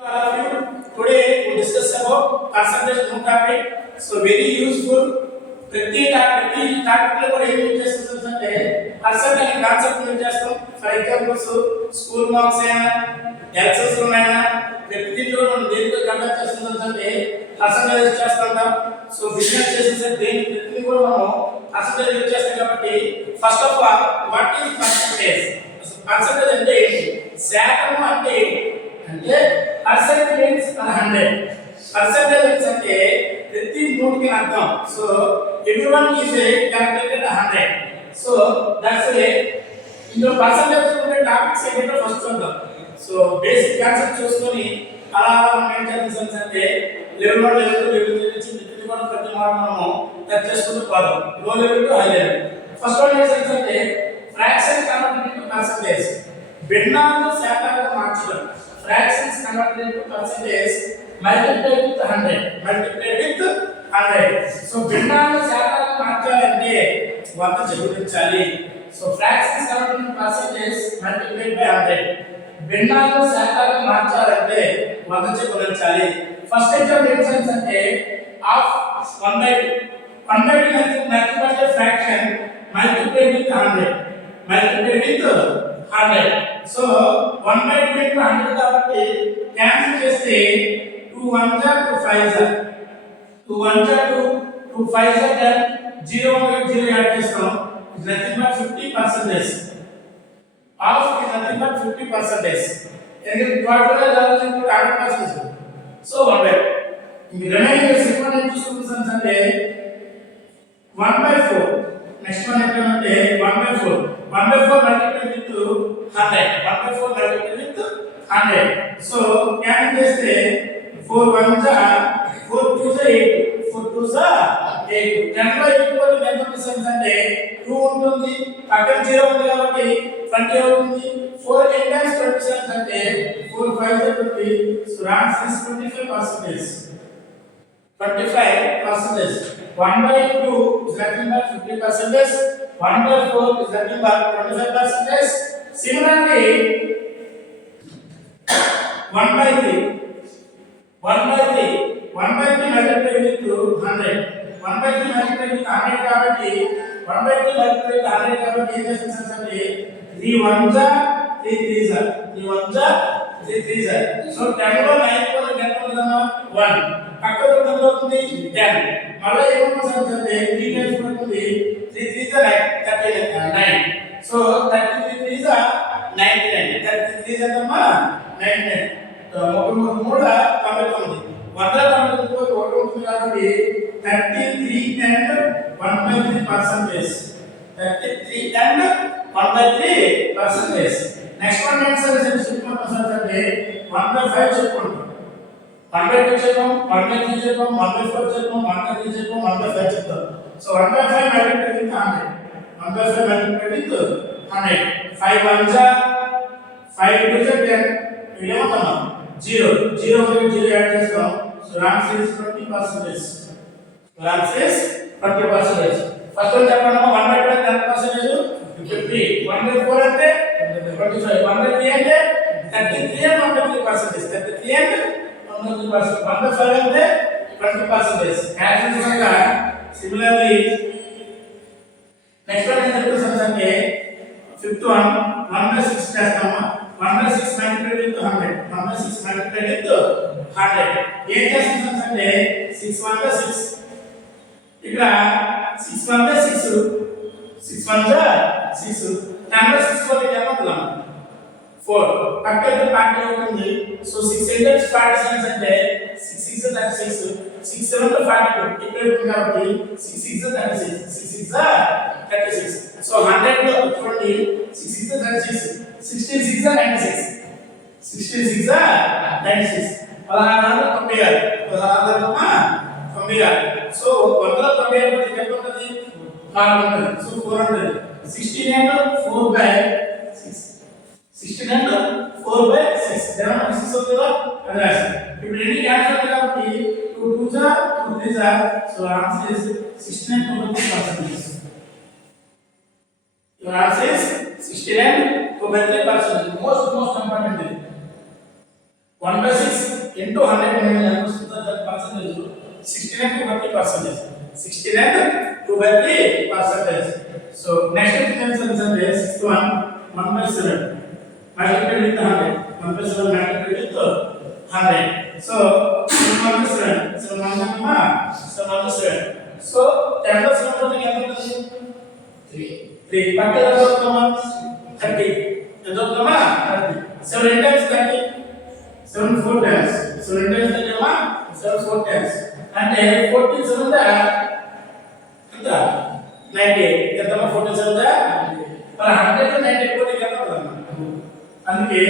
All of you, today we discuss about percentage no topic. So very useful. ప్రతి టాపిక్ లో కూడా ఏం యూజ్ చేస్తుందంటే పర్సెంట్ అనే కాన్సెప్ట్ యూజ్ చేస్తాం. ఫర్ ఎగ్జాంపుల్స్ స్కూల్ మార్క్స్ అయినా ఎల్సెస్ అయినా ప్రతి దీంట్లో మనం దేనితో కంపేర్ చేస్తుందంటే పర్సెంటేజ్ చేస్తుంటాం. సో బిజినెస్ చేసేసరికి దేని ప్రతి కూడా మనం పర్సెంటేజ్ యూజ్ చేస్తాం కాబట్టి first of all what is percentage? Percentage అంటే ఏంటి? శాతం అంటే అంటే పర్సెంట్ మీన్స్ 100. పర్సెంటేజ్ అంటే ప్రతి నోటికి అర్థం. So everyone is calculated 100. So that's a ఇందులో పర్సెంటేజ్ ఉండే టాపిక్స్ ఏంటంటే ఫస్ట్ చూద్దాం. సో బేసిక్ కాన్సెప్ట్ చూసుకొని అలా మనం ఏం చేయాల్సి అంటే లెవెల్ 1 లెవెల్ 2 లెవెల్ 3 నుంచి ప్రతి కూడా ప్రతి మనము టచ్ చేసుకుంటూ పోదాం. లో level to high level. First one ఏంటంటే ఫ్రాక్షన్ కన్వర్టెడ్ టు పర్సెంటేజ్. భిన్నాలను శాతాలుగా మార్చడం. Fractions converted into percentage multiplied with 100. Multiplied with 100. So భిన్నాలను శాతాలుగా మార్చాలంటే 100 జోడించాలి. So fractions converted into percentage multiplied by 100. భిన్నాలను శాతాలుగా మార్చాలంటే 100 జోడించాలి. ఫస్ట్ ఎగ్జాంపుల్ ఏంటంటే అంటే half 1/2. 1/2 nothing but a fraction multiplied with 100. Multiplied with 100. So 1/2 into 100 కాబట్టి క్యాన్సిల్ చేస్తే 2 1 జా 2 5 జా 2 1 జా 2 5 జా 10 0 1 0 యాడ్ చేస్తాం. It nothing but 50%. Half is nothing but 50%. ఎందుకంటే టోటల్ గా దానికి 100%. సో 1/2 ఈ రిమైనింగ్ సెకండ్ ఏం చూసుకుంటాం అంటే 1/4. నెక్స్ట్ వన్ ఏంటంటే 1/4. 1/4 multiplied with 100. 1/4 multiplied with 100. So cancel చేస్తే 4 1 జా 4 2 జా 8. 4 2 జా 8. 10 లో 8 ఎంత ఉంటుంది అంటే 2 ఉంటుంది. పక్కన 0 ఉంది కాబట్టి 20 అవుతుంది. 4 8 times 27 అంటే 4 5 జా 20. So answer is 25%. 25%. 1/2 is nothing but 50%. 1/4 is nothing but 25%. Similarly, 1/3 multiplied with 100. 1/3 multiplied with 100 కాబట్టి 1/3 multiplied with 100 కాబట్టి ఏం చేస్తామంటే 3 1 జా 3 3 జా 3 1 జా 3 3 జా. సో 10 లో 9 కూడా 10 ఉందన్నా 1 పక్కన ఎంత అవుతుంది 10. మళ్ళీ ఏమవుతుందంటే 3 టైమ్స్ ఉంటుంది 3 3 జా 39. సో 33 3 జా 99. 33 ఎంతమ్మా 99. 33 99. 199 ఒకటి ఉంటుంది కాబట్టి 33 and 1/3%. 33 and 1/3%. నెక్స్ట్ వన్ ఏంటంటే సింపుల్ అంటే 1/5 చెప్పుకుంటాం. 1/2 చెప్పాం, 1/3 చెప్పాం, 1/4 చెప్పాం, 1/3 చెప్పాం, 1/5 చెప్తాం. సో 1/5 multiplied with 100. 1/5 multiplied with 100. 5 1 జా 5 2 జా 10. ఏమవుతామా 0 0 0 యాడ్ చేస్తాం. So answer is 20%. Answer is 20%. First one చెప్పండి 1/2 అంటే 10%. 50. 1/4 అంటే 25. 1/3 అంటే 33 and 1/3%. 33 and 1/3%. 1/5 అంటే 20%. Similarly, నెక్స్ట్ వన్ ఏం చెప్తాం అంటే 51 1/6 చేస్తామా 1/6 multiplied with 100. 1/6 multiplied with 100. ఏం చేస్తాం అంటే 6 1/6 ఇక్కడ 6 1/6 6 1 జా 6 10/6 కూడా ఏమవుతుందా 4 పక్కన పార్టీ అవుతుంది. సో 6 8 47 అంటే 6 6 36 6 7 42 ఇక్కడ ఉంటుంది కాబట్టి 6 6 36 6 6 36. సో 100 లో చూడండి 6 6 36 16 6 96 16 6 96 16 96 96. సో 196 ఎంత ఉంటుంది 400. సో 400 16 and 4/6 16 and 4/6 దేనా 6 అవుతుందా అది రాసి ఇప్పుడు ఎన్ని క్యాన్సిల్ అవుతాయి కాబట్టి 2 2 జా 2 3 జా. సో ఆన్సర్ ఇస్ 16 and 23%. Your answer is 16 and 23%. Most important. 1/6 into 100 ఎంత వస్తుందో దాని పర్సెంటేజ్ 69/3%. 69/3%. So next example is sixth one 1/7 multiplied with 100. 1/7 multiplied with 100. So 1/7. So 1/7. So 10/7 ఎంత వస్తుంది? 3. 3 పక్కన ఎంత వస్తుందమ్మా? 30. ఎంత వస్తుందమ్మా? 30. 7 times 30. 7 4 times. 7 times 30 అమ్మా? 7 4 times. అంటే 14 7 ఎంత? 98. ఎంతమ్మా 14 7 ఎంత? మరి 100 తో 98 పోతే ఎంత అవుతుందమ్మా? అందుకే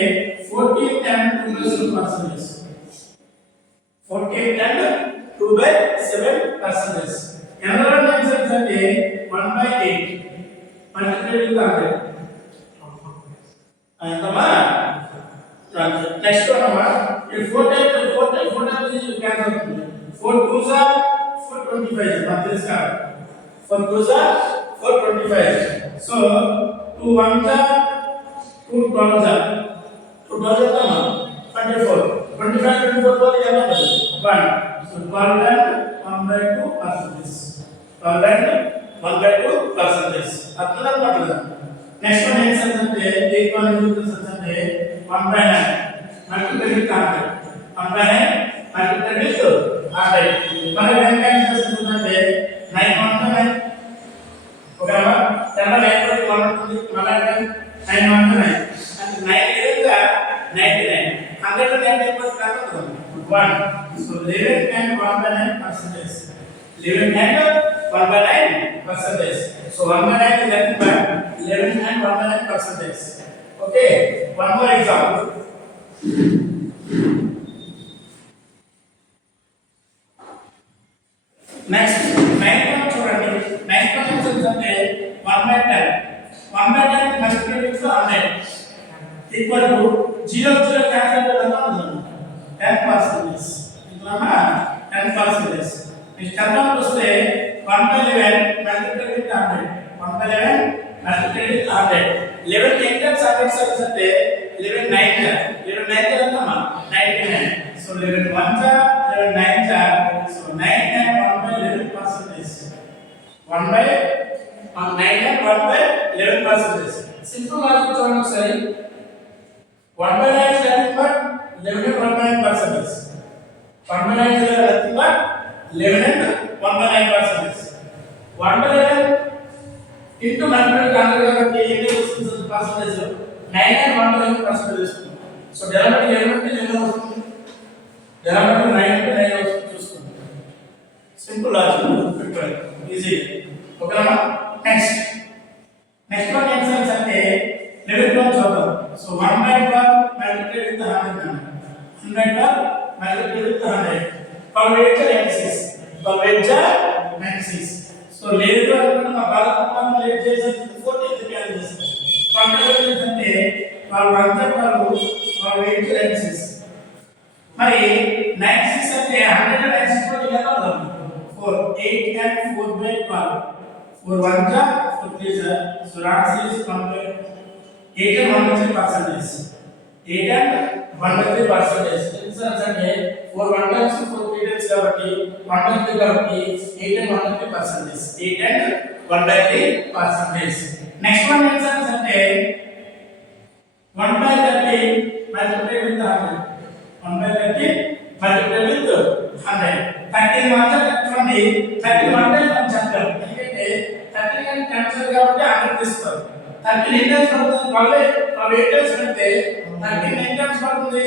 14 10 2/7%. 14 10 2/7%. ఎనదర్ ఆన్సర్స్ అంటే 1/8 మల్టిప్లైడ్ విత్ 100. ఎంతమ్మా? నెక్స్ట్ వన్ అమ్మా ఈ 4 టైమ్స్ క్యాన్సిల్ అవుతుంది. 4 2s are 425 మనకు తెలుసు కదా. 4 2s are 425. సో 2 1s are 2 12s are 2 12s అమ్మా 24. 25 24 పోతే ఎంత అవుతుంది? 1. సో 12 and 1/2%. 12 and 1/2%. అర్థమవుతుందా? నెక్స్ట్ వన్ ఏంటంటే 8 1 అంటే 1/9 multiplied with 100. 1/9 multiplied with 100. మరి ఎంత అంటే 9 1 9. ఓకేనా? 10 9 తో 1 ఉంటుంది. మళ్ళీ 9 1 9. అంటే 9 ఏదైతే 99. 100 తో 99 పోతే ఎంత అవుతుంది? 1. సో 11 and 1/9%. 11 and 1/9%. So 1/9 is nothing but 11 and 1/9%. Okay, one more example. Next, 9 one చూడండి. 9 one అంటే 1/10. 1/10 multiplied with 100 equal to 0 0 cancel అయితే ఎంత అవుతుంది? 10%. ఇంతమా 10%. నెక్స్ట్ టర్మ్ వస్తే 1/11 multiplied with 100. 1/11 multiplied with 100. 11 8 times 100 service అంటే 11 9 ఎంతమ్మా? 99. సో 11 1 11 9 సో 9 and 1/11%. 1/9 and 1/11%. సింపుల్ లాజిక్ చూడండి ఒకసారి. 1/9 is nothing but 11 and 1/9%. 1/9 is nothing but 11 and 1/9%. 1/11 into multiplied కాబట్టి ఎన్ని వస్తుంది పర్సెంటేజ్? 9 and 1/11% వస్తుంది. సో డెరివేటివ్ ఏమంటే ఎంత వస్తుంది? డెరివేటివ్ 9 into 9 వస్తుంది చూసుకోండి. Simple logic easy. ఓకేనా? నెక్స్ట్ వన్ ఎగ్జాంపుల్స్ అంటే 11 చూద్దాం. సో 1/12 multiplied with 100. 100 multiplied with 100. 12 8 96. 12 8 96. సో లేదు అనుకున్న మా బాలకృష్ణ లేట్ చేసి 14 క్యాన్ చేస్తాం. కాంట్రిబ్యూషన్స్ అంటే వాళ్ళు అంతా వాళ్ళు 896. మరి 96 అంటే 196 తో ఎంత అవుతుంది? 4 8 and 4/12. 4 1 4 3 సో ఆన్సర్ ఇస్ 8 and 1/3%. 8 and 1/3%. ఇన్సర్స్ అంటే 4 1 times 4 3 times కాబట్టి 1/3 కాబట్టి 8 and 1/3%. 8 and 1/3%. నెక్స్ట్ వన్ ఇన్సర్స్ అంటే 1/30 multiplied with 100. 1/30 multiplied with 100. 13 మాత్రం చూడండి. 13 అంటే మనం చెప్తాం. ఎందుకంటే 13 అని క్యాన్సిల్ కాబట్టి 100 తీసుకోవాలి. 13 ఎన్ని టైమ్స్ పడుతుంది? 12 8 టైమ్స్ పెడితే 13 ఎన్ని టైమ్స్ పడుతుంది?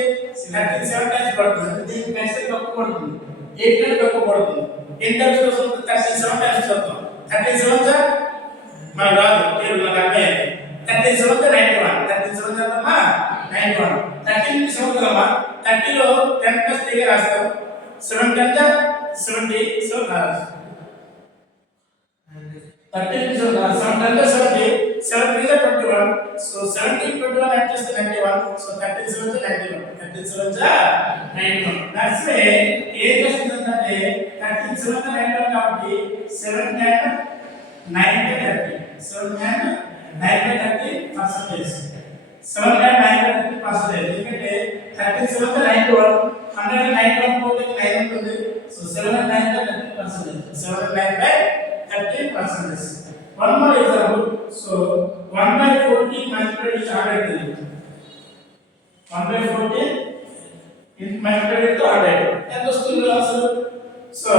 13 7 టైమ్స్ పడుతుంది. దీనికి నెక్స్ట్ తక్కువ పడుతుంది. 8 కంటే తక్కువ పడుతుంది. ఎన్ని టైమ్స్ వస్తుంది? 37 టైమ్స్ వస్తుంది. 37 మన రాదు కేవలం నాకు అర్థమైంది. 37 91. 37 ఎంతమ్మా? 91. 13 7 కదమ్మా? 30 లో 10 ప్లస్ 3 రాస్తాం. 7 10 70. సో 13 7 10 70. 7 3 21. సో 70 21 యాడ్ చేస్తే 91. సో 37 91. 37 91. దట్స్ వే ఏం చేస్తుందంటే 37 91 కాబట్టి 7 10 9/30. 7 10 9/30%. 7 10 9/30%. ఎందుకంటే 37 91 191 పోతే 9 ఉంటుంది సో 7 and 9 by 30%. 7 and 9 by 30%. One more example. So 1 by 14 multiplied with 100. 1 by 14 multiplied with 100. ఎంత వస్తుంది ఆన్సర్? సో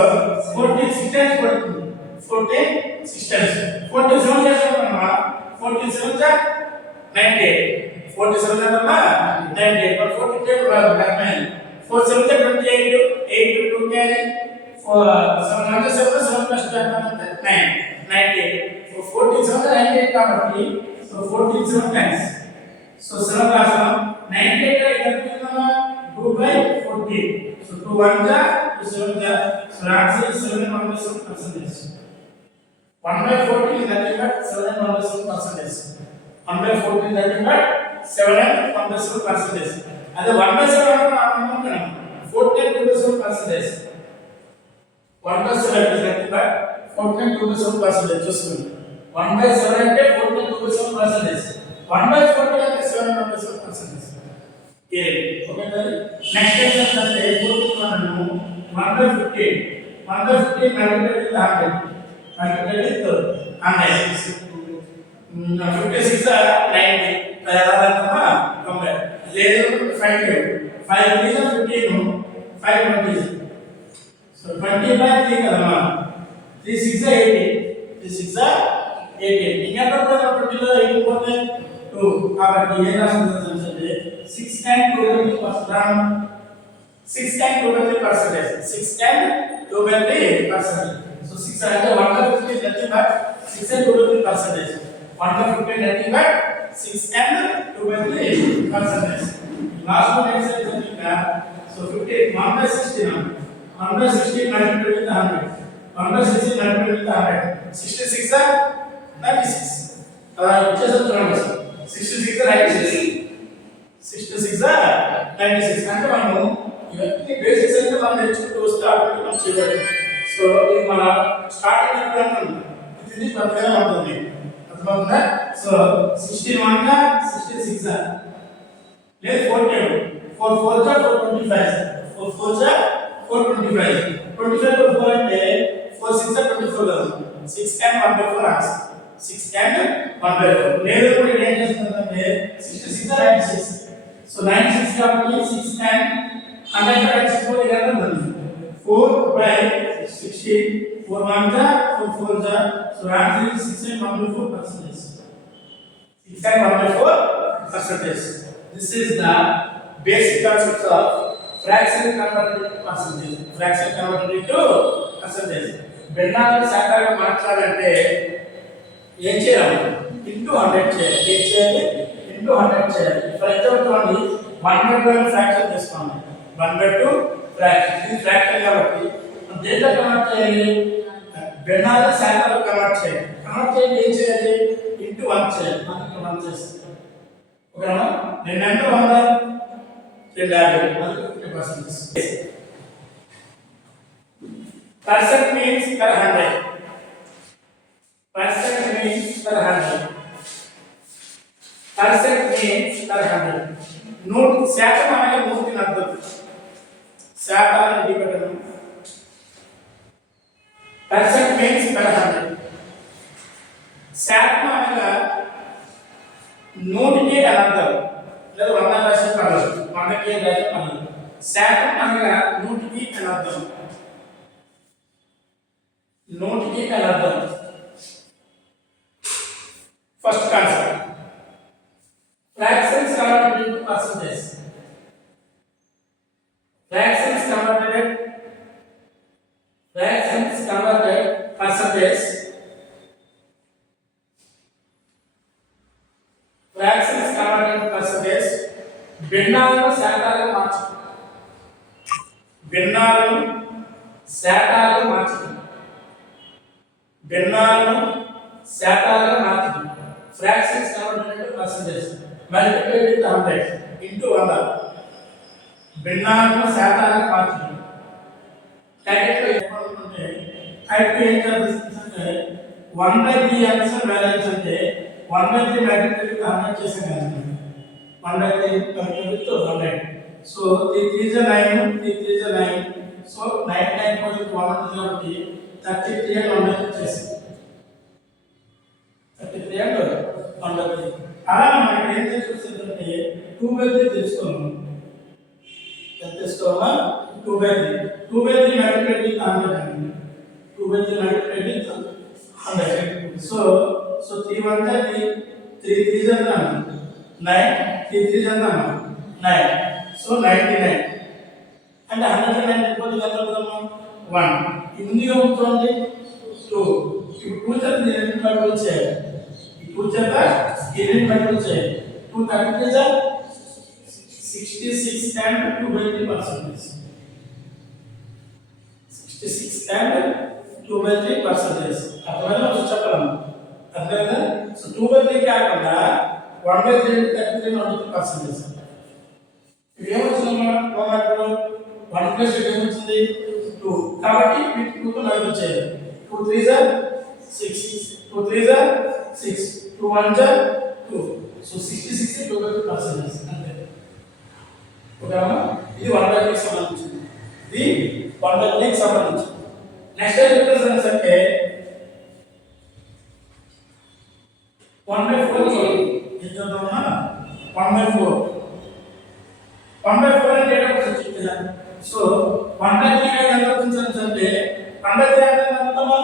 14 6 times పడుతుంది. 14 6 times. 14 7 చేస్తామమ్మా. 14 7 జా 98. 47 జా 98. But 14 టేబుల్ రాదు కదా. 4 7 జా 28. 8 2 క్యారీ 4 7 1 7 7 plus 9 98. So 14 7 98 కాబట్టి సో 14 7 times. So 7 రాసాం 98 కలిపినామా 2 by 14. So 2 1 ja 2 7 ja. So answer is 7.1%. 1 by 14 is nothing but 7.1%. 1 by 14 is nothing but 7.1%. అదే 1 by 7 అంటే 14.27%. 1 by 7 is nothing but 14.27% చూసుకోండి. 1 by 7 అంటే 14.27%. 1 by 14 అంటే 7.27%. ఓకే నెక్స్ట్ ఎగ్జాంపుల్ అంటే 14 1 by 15. 1 by 15 multiplied with 100. Multiplied with 100. 56 90. పదహారమ్మా 90. లేదు 5 is 15 5 20. So 20 by 3 కదమ్మా 3 6 80. 3 6 80. ఇంకా తప్పదు 20 లో 8 పోతే 2 కాబట్టి ఏం రాస్తుంది అంటే 6 and 2 percent. 6 and 2 percent. 6 and 2 percent. So 6 అంటే 1 by 50 is nothing but 6 and 2 percent. 1 by 50 nothing but 6 and 2 percent. Last one is something that so 50 1 by 16. 1 by 16 multiplied with 100. 1 by 16 multiplied with 100. 66 are 96. వచ్చేసరికి చూడండి 66 are 96. 66 are 96. అంటే మనము ఇవన్నీ బేసిక్స్ అంటే మనం నేర్చుకుంటూ వస్తే ఆటోమేటిక్ మనం చేయగలం. సో ఇది మన స్టార్టింగ్ ఎప్పుడు ఇది కొత్తగా ఉంటుంది అర్థమవుతుందా? సో 16 1 గా 66 లేదు 4 టేబుల్ 4 4 గా 425 4 4 గా 425 25 తో 4 అంటే 4 6 గా 24 కదా 6 and 1 by 4 ఆన్సర్ 6 and 1 by 4 లేదు కూడా ఏం చేస్తుందంటే 66 గా 96 సో 96 కాబట్టి 6 and 196 4 ఎంత ఉంటుంది 4 by 16 4 1 గా 4 4 గా సో ఆన్సర్ is 6 and 1 by 4%. 6 and 1 by 4%. This is the basic concept of fraction converted into percentage. Fraction converted into percentage. భిన్నాలను శాతాలుగా మార్చాలంటే ఏం చేయాలి? ఇంటూ 100 చేయాలి. ఏం చేయాలి? ఇంటూ 100 చేయాలి. ఫర్ ఎగ్జాంపుల్ చూడండి 1/2 ఫ్రాక్షన్ తీసుకోండి. 1/2 ఫ్రాక్షన్ ఇది ఫ్రాక్షన్ కాబట్టి మనం దేంట్లో కన్వర్ట్ చేయాలి? భిన్నాలను శాతాలుగా కన్వర్ట్ చేయాలి. కన్వర్ట్ చేయాలి ఏం చేయాలి? ఇంటూ 1 చేయాలి. మనకి 1 చేస్తాం. ఓకేనా? 2 అంటే 100 2 50%. Percent means per 100. Percent means per 100. Percent means per 100. నూరు శాతం అనగా 100 అర్థం. శాతాన్ని డిపెండ్. Percent means per 100. శాతం అనగా 100కి అర్థం. లేదా 100 రాశి పడదు. 100కి రాశి పడదు. శాతం అనగా 100కి అర్థం. 100కి అర్థం. First concept. Fractions converted into percentage. Fractions converted percentage. Fractions converted percentage. భిన్నాలను శాతాలుగా మార్చడం. భిన్నాలను శాతాలుగా మార్చడం. భిన్నాలను శాతాలుగా మార్చడం. Fractions converted into percentage. Multiplied with 100 into 100. భిన్నాలను శాతాలుగా మార్చడం. బ్రాకెట్లో ఏమవుతుందంటే టైప్ ఏం చేస్తుందంటే 1/3 ఆన్సర్ బ్యాలెన్స్ అంటే 1/3 multiplied with 100 చేసాం కదా 1/3 multiplied with 100 So 3 is a 9, 3 is a 9. So 99 1 కాబట్టి 33 and 1 వచ్చేసి 33 and 1 అలా మనకి ఏం తెలుస్తుందంటే 2/3 తెలుసుకోవాలి. ఎంత తెలుసుకోవాలా? 2/3. 2/3 multiplied with 100. 2/3 multiplied with 100. So 3 1 3, 3 3 is 9, 3 3 is 9. So 99. And 109 equal to 1. ఇది అవుతుంది 2. ఇప్పుడు 2 చేత దీన్ని మల్టిప్లై చేయాలి. ఈ 2 చేత దీన్ని మల్టిప్లై చేయాలి. 2 33 is 66 and 2/3%. 66 and 2/3%. అర్థమైనా చెప్పాలి. అర్థమైనా? సో 2/3 కాకుండా 1/3 33 1/3%. ఏమొచ్చిందమ్మా? 1 ప్లస్ ఏమొచ్చింది? 2. కాబట్టి 2 తో మల్టిప్లై చేయాలి. 2 3s are 6, 2 3s are 6, 2 1s are 2. సో 66 2/3%. అంతే. ఓకేనా? ఇది 1/3 కి సంబంధించింది. ఇది 1/3 కి సంబంధించింది. నెక్స్ట్ ఏం చెప్తాను అంటే 1/4 చూడండి. ఏం చేద్దామా? 1/4 అంటే ఏంటో చెప్తాను. సో 1/3 ఎంత అవుతుందంటే 1/3 అంటే ఎంతమా?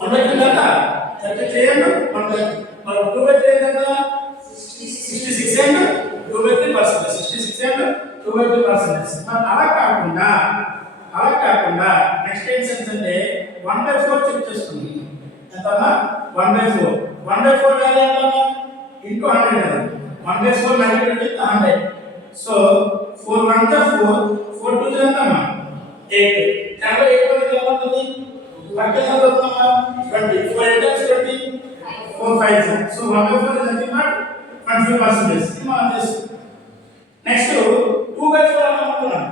1/3 ఎంత? 33 and 1/3. మరి 2/3 ఎంత? 66 and 2/3%. 66 and 2/3%. మరి అలా కాకుండా నెక్స్ట్ ఏంటంటే 1/4 చెక్ చేస్తుంది. ఎంతమా? 1/4. 1/4 వాల్యూ ఎంతమా? ఇంటూ 100. 1/4 multiplied with 100. So 4 1 is 4, 4 2 is ఎంతమా? 8. 10 8 అనేది ఎంత అవుతుంది? 20 ఎంత అవుతుందమ్మా? 20. 4 8 is 20. 4 5 is. So 1/4 is nothing but 25%. ఇది మనం చేస్తాం. నెక్స్ట్ 2/4 అనుకుంటున్నాం.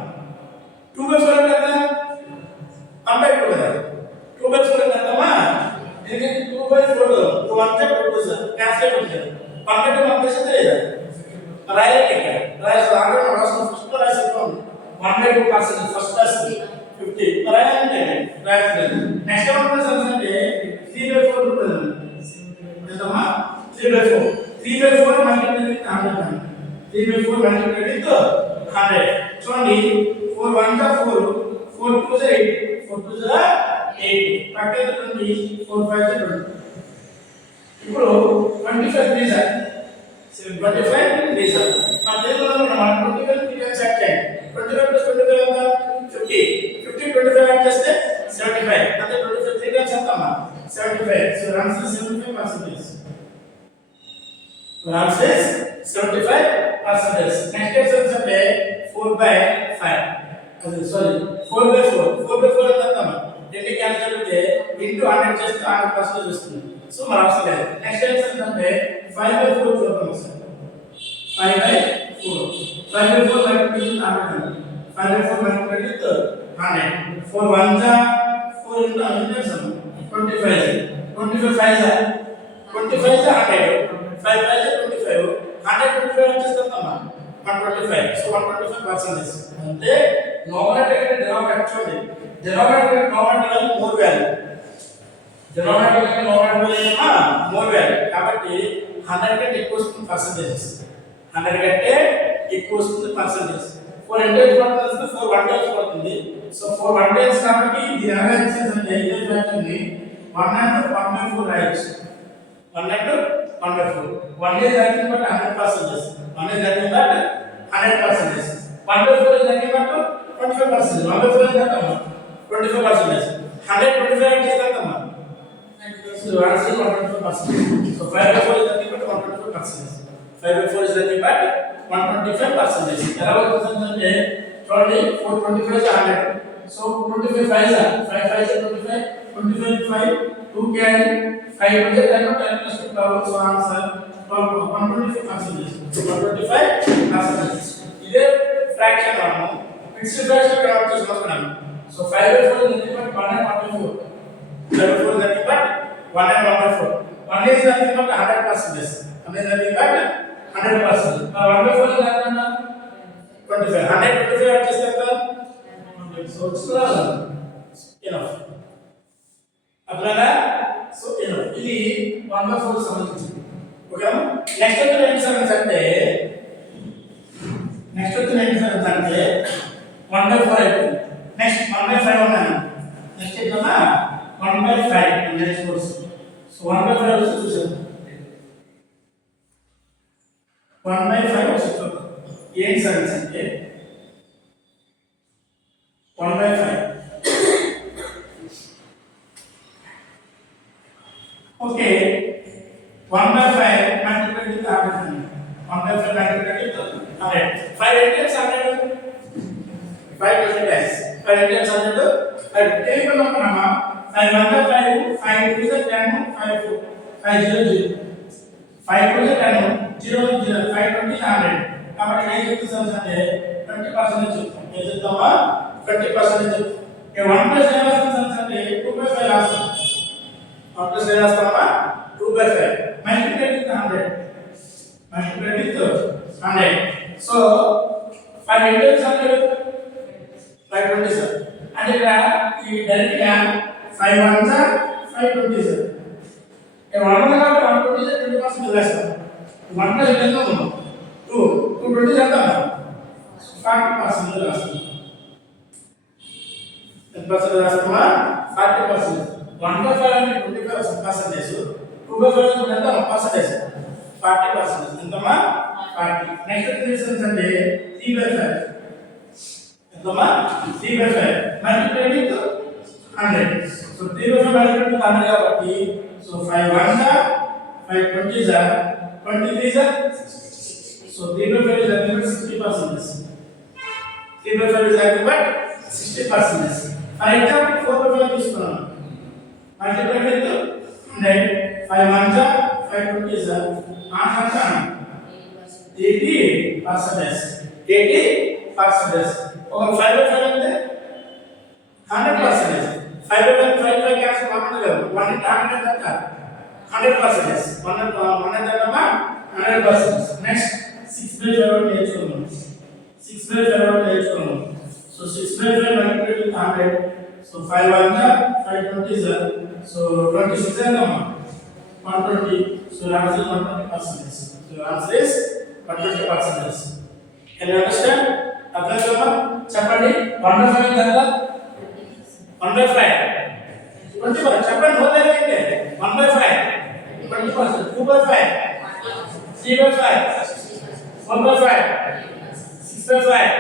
2/4 అంటే ఎంత? 1/2 కదా. 2/4 అంటే ఎంతమా? దీనికి 2/4 2 1 2 క్యాన్సిల్ అవుతుంది. 1/2 మనం చేసేదే లేదా? రాయలేక ఫస్ట్ రాసేద్దాం. 1/2% ఫస్ట్ క్లాస్ 50 రాయాలంటే రాయలేదు. నెక్స్ట్ అంటే 3/4 ఉంటుంది. ఎంతమా? 3/4. 3/4 multiplied with 100. 3/4 multiplied with 100. చూడండి 4 1 is 4, 4 2 is 8, 4 2 is 8. పక్కన 20, 4 5 is 20. ఇప్పుడు 25 3 is 25 3 is మన దేనిలో మనం 25 3 సెట్ చేయండి. 25 plus 25 ఎంత? 50. 50 25 యాడ్ చేస్తే 75. అంటే 25 3 టైమ్స్ ఎంతమ్మా? 75. So answer 75%. ఆన్సర్ 75%. నెక్స్ట్ క్వశ్చన్ అంటే 4/5. అది సారీ 4/4. 4/4 ఎంతమ్మా? దీన్ని క్యాన్సిల్ అయితే ఇంటూ 100 చేస్తే 100% వస్తుంది. సో మన ఆన్సర్ లేదు. నెక్స్ట్ క్వశ్చన్ అంటే 5/4 చూద్దాం సార్. 5/4. 5/4 multiplied with 100. 5/4 multiplied with 100. 4 1 is 4 into 100 25. 25 5 is 25 is 100. 5 5 is 25. 125 వచ్చేస్తుందమ్మా 125. సో 125%. అంటే నోమినేటర్ కంటే డినామినేటర్ చూడండి. Denominator nominator more value. Denominator కంటే నోమినేటర్ మోర్ వాల్యూ. కాబట్టి 100 కంటే ఎక్కువ వస్తుంది పర్సెంటేజెస్. 100 కంటే ఎక్కువ వస్తుంది పర్సెంటేజ్. 4 ఇంటెన్స్ పడుతుంది, 4 1 టైమ్స్ పడుతుంది. సో 4 1 టైమ్స్ కాబట్టి ఇది అనాలిసిస్ అంటే ఏ ఫ్యాక్టర్ని 1 and 1/4 రాయొచ్చు. 1 and 1/4. 1 is nothing but 100%. 1 is nothing but 100%. 1/4 is nothing but 25%. 1/4 is nothing 25%. 125 అంటే ఎంతమ్మా? So answer 125%. సో 5/4 is nothing but 125%. 5/4 is nothing but 125%. ఎలా అవుతుందంటే చూడండి 4 25 is 100. సో 25 5 is 5 5 is 25. 25 5 2 carry 5 is 10 10 plus 2 power. So answer 125%. 125%. ఇదే ఫ్రాక్షన్ మనము ఫిక్స్డ్ ఫ్రాక్షన్ కన్వర్ట్ చేసుకుంటున్నాము. సో 5/4 is nothing but 1 and 1/4. 5/4 is nothing but 1 and 1/4. 1 is nothing but 100%. 1 is nothing but 100%. 1/4 is nothing but 25 125 యాడ్ చేస్తే ఎంత సో ఎనఫ్ అర్థమైందా so enough ఇది 1/4 సంబంధించింది ఓకే నెక్స్ట్ వచ్చి ఏంటి సార్ అంటే నెక్స్ట్ వచ్చి ఏంటి సార్ అంటే 1/4 అయిపోయింది నెక్స్ట్ 1/5 ఉన్నాను నెక్స్ట్ ఏంటన్నా 1/5 నెక్స్ట్ కోర్స్ సో 1/5 వచ్చి చూసాను 1/5 వచ్చి ఏంటి సార్ అంటే 1/5 ఓకే 1/5 multiplied with 100 1/5 multiplied with 100 5 times 100 5 times 100 5 table number 5 1 5 5 is 10 5 5 0 0 5 is 10 0 0 5 20 100 కాబట్టి ఏం చెప్తాను అంటే 20% చెప్తాం ఏం చెప్తామా 20% చెప్తాం ఏ 1 ప్లస్ ఏం వస్తుంది అంటే 2/5 రాస్తాం 1 ప్లస్ ఏం రాస్తామా 2/5 multiplied with 100 multiplied with 100 so 5 into 100 520 sir అంటే ఇక్కడ ఈ డైరెక్ట్ గా 5 1 sir 520 sir ఏ 1 కాబట్టి 120 20% వేస్తాం 1 ప్లస్ ఎంత ఉంది 2 220 ఎంత 40% వేస్తాం ఎంత పర్సెంట్ వేస్తామా 40% 1/5 అంటే 25%, 2/5 అంటే 1%, 40% ఎంతమా 40. నెక్స్ట్ డిఫరెన్స్ అంటే 3/5 ఎంతమా 3/5 మల్టిప్లై విత్ 100. సో 3/5 మల్టిప్లై విత్ 100 కాబట్టి సో 5 1 जा 5 20 जा 23 जा so 3/5 is nothing but 60%. 3/5 is nothing but 60%. For example 4/5 తీసుకున్నాం multiply with 100 5 1 जा 5 20 जा ఆన్సర్ 80%. 80%. ఒక 5/5 అంటే 100%. 5/5 క్యాన్సిల్ కాకుండా లేదు 1 into 100 ఎంత 100%. 100%. నెక్స్ట్ 6/5 నేర్చుకున్నాం 6/5 నేర్చుకున్నాం సో 6/5 multiplied with 100 so 5 1 जा 5 20 जा so 26 ఎంతమ్మా 120 so answer is 120%. so answer is 120%. can you understand అర్థమవుతుందా చెప్పండి 1/5 ఎంత 1/5 20 చెప్పండి హోదేనే అంటే 1/5 20%, 2/5 3/5 4/5 6/5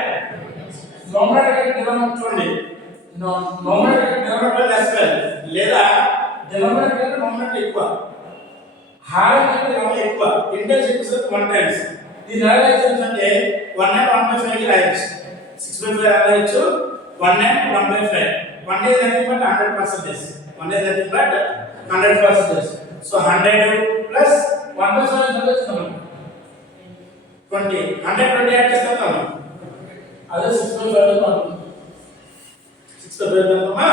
నోమరేటర్ డినామినేటర్ చూడండి నోమరేటర్ డినామినేటర్ లెస్ లేదా డినామినేటర్ నోమరేటర్ ఎక్కువ హారం అంటే ఎక్కువ ఇంటర్సెక్స్ 1 టైమ్స్ దీని రిలేషన్స్ అంటే 1 and 1/5 కి రాయొచ్చు 6/5 రాయొచ్చు 1 and 1/5 1 is nothing but 100%. 1 is nothing but 100%. so 100 plus 1/5 ఎంత వస్తుంది 20 120 యాడ్ చేస్తాం అదే 6/5 6/5 ఎంతమా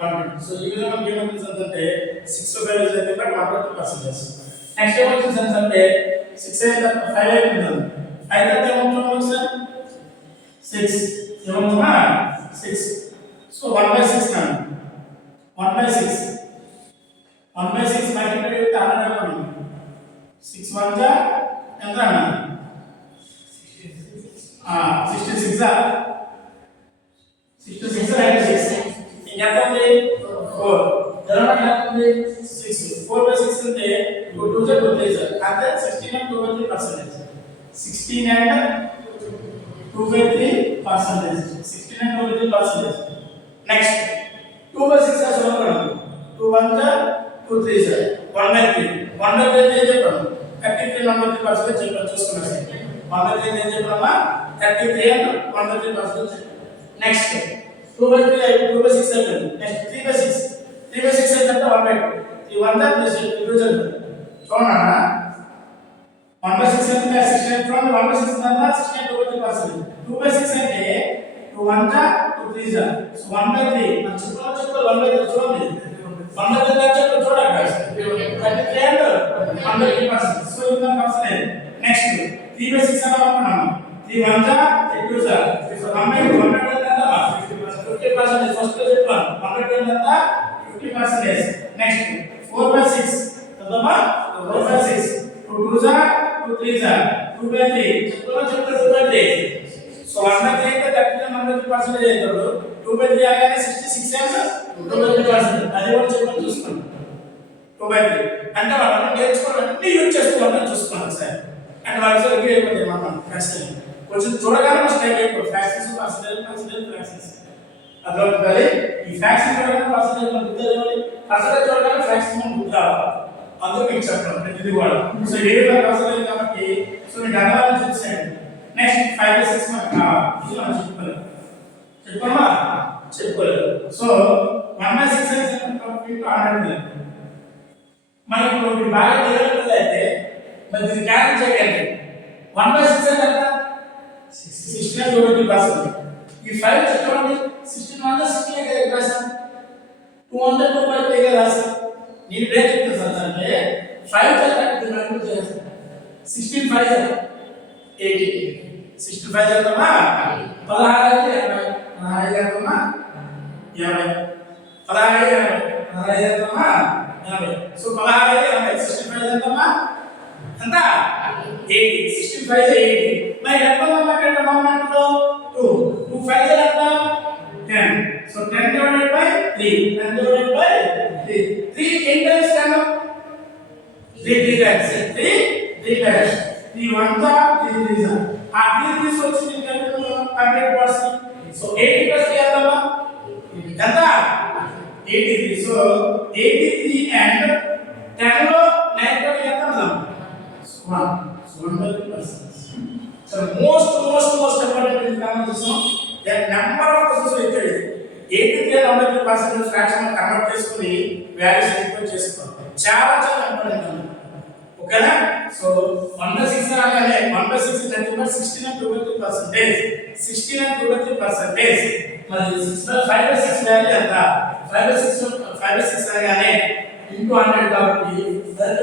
120 సో ఈ విధంగా మనకి ఏమవుతుంది అంటే 6/5 is nothing but 120%. నెక్స్ట్ ఏమవుతుంది అంటే 6 అయితే 5 అయిపోతుంది 5 అయితే ఏమవుతుంది సార్ 6 ఏమవుతుందా 6 so 1/6 now 1/6 multiplied with 100 6 1 जा ఎంత అన్న 66 जा 66 right 6 ఎంత ఉంది 4 తర్వాత ఎంత ఉంది 6 4/6 అంటే 2 जा 2 3 जा అంటే 16 and 2/3%. 16 and 2/3%. 16 and 2/3%. next 2/6 as well 2 1 जा 2 3 जा 1/3 1/3 ఏం చెప్పాము 33 1/3% చెప్పాము చూసుకున్నాం 1/3 ఏం చెప్పామా 33 and 1/3%. నెక్స్ట్ 2/3 అయిపోయి 2/6 అయిపోయింది నెక్స్ట్ 3/6 అంటే 1/2 ఈ 1 దా ప్లస్ 2 జరుగుతుంది చూడండి 1/6 అంటే 16 చూడండి 1/6 అంటే 16 2/3%. 2/6 అంటే 2 1 जा 2 3 जा సో 1/3 మన చుట్టూ 1/3 చూడండి 1/3 వచ్చేప్పుడు చూడండి 33 and 1/3%. సో ఇంత పర్సెంట్ నెక్స్ట్ 3/6 అలా అనుకున్నాము 3 1 जा 2 जा so 100 ఎంత 50% ఫస్ట్ చెప్పాను 100 ఎంత 50%. నెక్స్ట్ 4/6 ఎంతమ్మా 4/6 2 जा 2 3 जा 2/3 చెప్తా 2/3 సో 1/3 అంటే 30% అవుతాడు 2/3 అనగానే 66 ఆన్సర్ 2/3% అది కూడా చెప్పని చూసుకోండి 2/3 అంటే మనం నేర్చుకోవాలంటే యూజ్ చేసుకోవాలని చూసుకోవాలి సార్ అండ్ వాళ్ళు సార్ రివ్యూ అయిపోతుంది మనం ఫ్రాక్షన్ కొంచెం చూడగానే స్ట్రైక్ అయిపోతుంది ఫ్రాక్షన్స్ ఫ్రాక్షన్స్ అర్థమవుతుంది ఈ ఫ్రాక్షన్ చూడగానే పర్సెంటేజ్ మన బుద్ధి పర్సెంటేజ్ చూడగానే ఫ్రాక్షన్ మన బుద్ధి రావాలి అందులో మీకు చెప్పడం ప్రతిదీ కూడా సో ఏ విధంగా పర్సెంటేజ్ కాబట్టి సో మీకు అర్థాలను చూసేయండి నెక్స్ట్ 5/6 మనకు కావాలి ఇది మనం చెప్పుకోలేదు సో 1/6 అంటే కంప్లీట్ 100 మనకి ఇప్పుడు బాగా తెలియదు అయితే మరి దీన్ని క్యాన్సిల్ చేయండి 1/6 అంటే ఎంత 16 ఈ 5 చెప్పండి 16 వల్ల 16 గా రాసాం 200 2/3 గా రాసాం నేను బ్రేక్ చెప్తాను సార్ అంటే 5 చెప్పండి మనం చేస్తాం 16 5 80 65 ఎంతమా 16 ఎంతమా 50 ఎంతమా 80 సో 16 65 ఎంతమా ఎంత 80 65 80 మరి ఎంత నంబర్ అంటే నామినేటర్ లో 2 2 5 ఎంత 10 సో 10 డివైడెడ్ బై 3 10 డివైడెడ్ బై 3 3 8 టైమ్స్ 10 3 టైమ్స్ 3 టైమ్స్ 3 1 తా 3 3 తా ఆ 3 తీసుకొచ్చి నేను 100% సో 80 ప్లస్ 3 ఎంత 83 సో 83 అండ్ 10 లో 9 తో ఎంత ఉందాం 1% so most important in conversation that number of questions ఇచ్చాడు 83 100% ఫ్రాక్షన్ కన్వర్ట్ చేసుకొని వాల్యూస్ ఈక్వల్ చేసుకోవాలి చాలా ఇంపార్టెంట్ ఓకేనా సో 1/6 అనగానే 1/6 అంటే 16 and 2/3%. 16 and 2/3%. మరి 5/6 వాల్యూ ఎంత 5/6 అనగానే ఇంటూ 100 కాబట్టి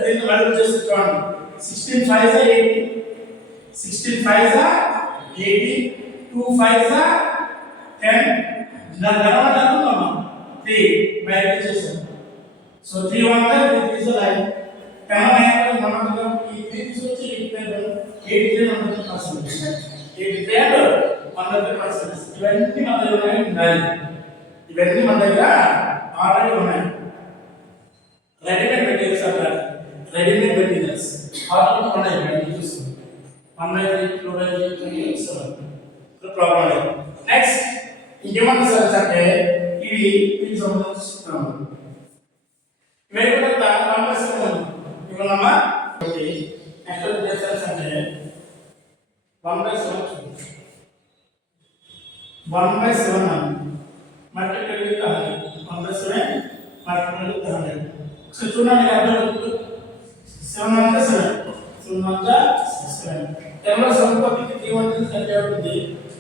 దీన్ని మల్టిప్లై చేసి చూడండి 16 5 80 16 5 80 2 5 10 దాని తర్వాత అనుకుందాం 3 మల్టిప్లై చేసాం సో 3 1 3 is 9 10 9 మనం ఈ 3 తీసుకొచ్చి 83 100% ఇవన్నీ మన దగ్గర ఉన్నాయి ఇవన్నీ మన దగ్గర ఆల్రెడీ ఉన్నాయి రెడీమేడ్ మెటీరియల్స్ అన్నారు రెడీమేడ్ మెటీరియల్స్ ఆల్రెడీ ఉన్నాయి ఇవన్నీ చూస్తాం 1/3 2/3 7 ప్రాబ్లం లేదు నెక్స్ట్ ఇంకేమన్నా సార్ అంటే ఇవి సంబంధించి చెప్తాము ఇవి కూడా 1/7 ఇవ్వనమ్మా నెక్స్ట్ డిఫరెన్స్ అంటే 1/7 మల్టిప్లై విత్ 1/7 మల్టిప్లై విత్ 100 సో చూడండి అర్థం 7 అంటే 7 కేవలం సంపత్తికి 3 ఉంటుంది సంఖ్య ఉంటుంది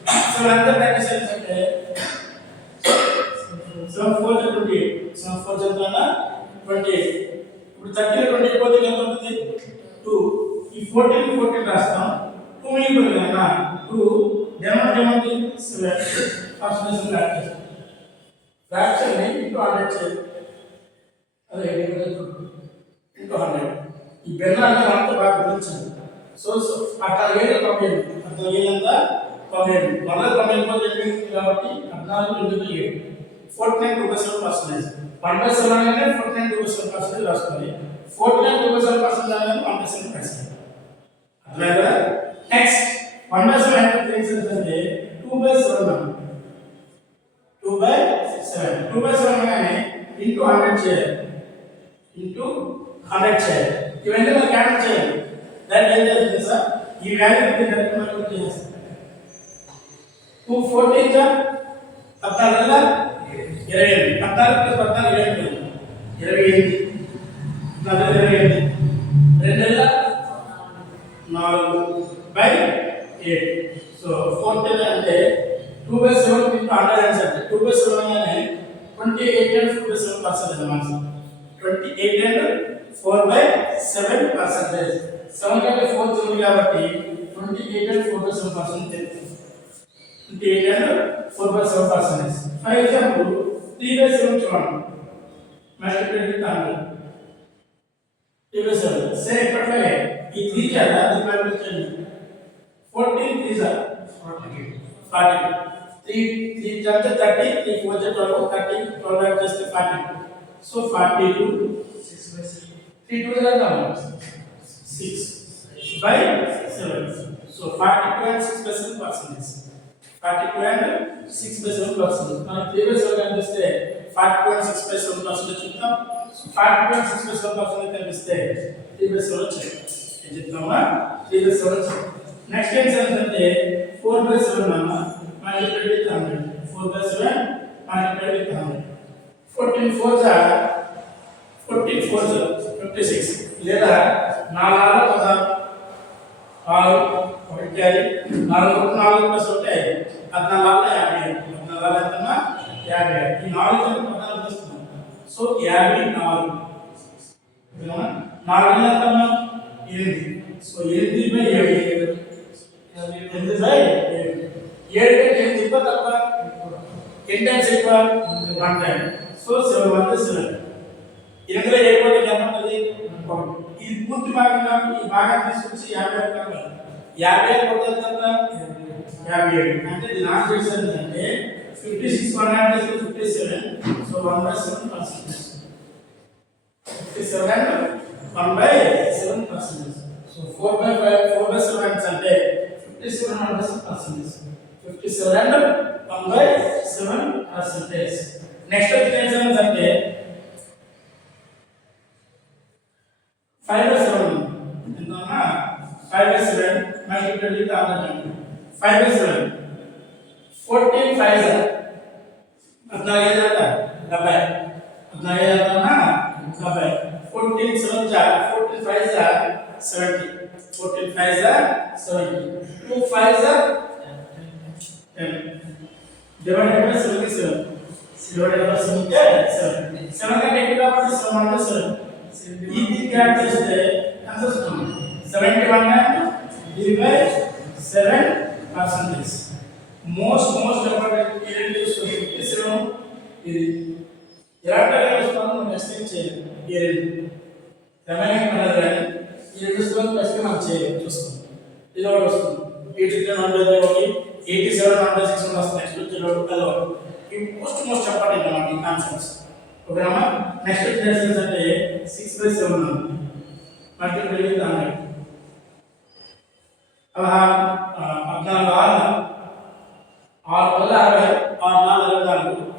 7 అంటే 37 అంటే 7 4 28 7 4 ఎంత 28 ఇప్పుడు 30 28 పోతే ఎంత ఉంటుంది 2 ఈ 14 రాస్తాం 2 మిగిలిపోయింది కదా 2 ఏమంటే 7 పర్సెంటేజ్ ఫ్రాక్షన్ ని ఇంటూ 100 చేయాలి అదే ఇంటూ 100 ఈ బెల్లాన్ని అంత బాగా గుర్తించండి సో అట్లా ఏడు కంప్లీట్ అట్లా ఏదంతా కంప్లీట్ 190 కాబట్టి 14 7 49 1/7 అంటే 49 రాసుకోవాలి 49 అంటే 1% అర్థమైందా నెక్స్ట్ 1/7 అంటే ఏంటంటే 2/7 అంటే ఇంటూ 100 చేయాలి ఇంటూ 100 చేయాలి ఇవన్నీ మనం క్యాన్సిల్ చేయాలి దాన్ని ఏం చేస్తుంది సార్ ఈ వాల్యూ డైరెక్ట్ మల్టిప్లై చేస్తాం 2 14 జా 14 28 14 + 14 28 28 2 4/8 సో 14 అంటే 2/7 into 100 ఆన్సర్ 2/7 అంటే 28 and 4/7% అన్నమాట 28 and 4/7%. 7 కంటే 4 ఉంది కాబట్టి 28 and 4/7%. 28 and 4/7%. For example, 3/7 చూడండి. Multiply with 100. 3/7. సరే ఇప్పటికే ఈ 3 కదా దీని మల్టిప్లై చేయండి. 14 3 are 40. 3 times 30, 3 4 12, 30, 12 and just 40. So 42, 6/7. 3 2 is 6/7. So 42 and 6/7%. 42 and 6/7%. మనం 3/7 కనిపిస్తే 42 and 6/7% చూద్దాం. సో 42 and 6/7% కనిపిస్తే 3/7 వచ్చేది. ఏం చెప్తామా? 3/7 వచ్చేది. నెక్స్ట్ ఏంటంటే 4/7 అన్న multiplied with 100. 4/7 multiplied with 100. 14 4s are 56. లేదా 4 6 1 క్యారీ 4 ప్లస్ 1 14 50. 14 ఎంతన్నా 50. ఈ 4 14 వస్తుంది. సో 54. 4 ఎంతన్నా 8. సో 8/7. 8/7. 7 ఎక్కువ తక్కువ 10 టైమ్స్ ఎక్కువ 1 టైం. సో 7/7. ఇందులో ఏ కోటి ఎంత ఉంటుంది? ఈ పూర్తి భాగంగా ఈ భాగాన్ని తీసుకొచ్చి 50 అనుకోండి. 50 కోటి ఎంత? 57. అంటే దీని ఆన్సర్ ఏంటంటే 56 157. సో 1/7%. 57 1/7%. సో 4/7 అంటే 57 1/7%. 57 and 1/7%. నెక్స్ట్ వచ్చేసి అంటే 5/7 ఎంతన్నా 5/7 మల్టిప్లై విత్ 100. 5/7 14 5s 14 70. 14 7s 14 5s 70. 14 5s 70. 2 5s 10. divided by 77. Divided by 77. 7 కంటే ఎక్కువ కాబట్టి 7/7. ఈ దీనికి యాడ్ చేస్తే ఎంత వస్తుంది? 71 and divided by 7%. Most important period చూస్తుంది 57. ఇది ఎలాంటి వస్తుందో మనం ఎక్స్ప్లెయిన్ చేయాలి. పీరియడ్ రిమైనింగ్ మనది కానీ ఈ రిజిస్టర్ ప్లస్ మనం చేయాలి చూస్తాం. ఇది ఒకటి వస్తుంది. 87 1/6 వస్తుంది. నెక్స్ట్ వచ్చేటప్పుడు ఈ మోస్ట్ ఇంపార్టెంట్ అన్నమాట ఈ కాన్సెప్ట్స్. ఓకేనా? నెక్స్ట్ వచ్చేసి అంటే 6/7 మల్టిప్లై విత్ 100. 14 6 వల్ల 60 6 4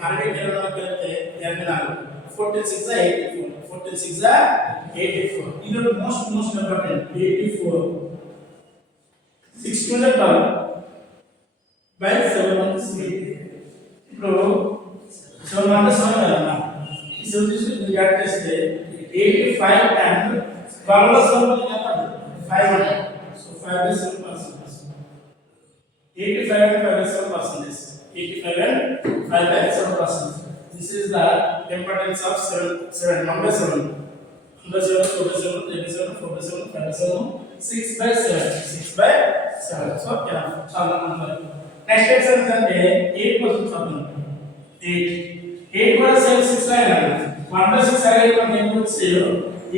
60 కలిపితే 84. 14 6 84. 14 6 84. ఇది మోస్ట్ ఇంపార్టెంట్ 84. 6 2 12 by 7/3. ఇప్పుడు 7/7 కదా ఈ 7 తీసుకుని యాడ్ చేస్తే 85 and 12/7 ఎంత? 500. సో 5/7%. 85 and 5/7%. 85 and 5/7%. This is the importance of 7 1/7. 1/7 4/7 3/7 4/7 5/7 6/7. 6/7. సో చాలా మంది నెక్స్ట్ ఎక్సర్సైజ్ అంటే 8% చూద్దాం. 8 కూడా సేమ్ 6 లైన్ అన్న 1/6 అయ్యే మనకి ఎంత వచ్చేది?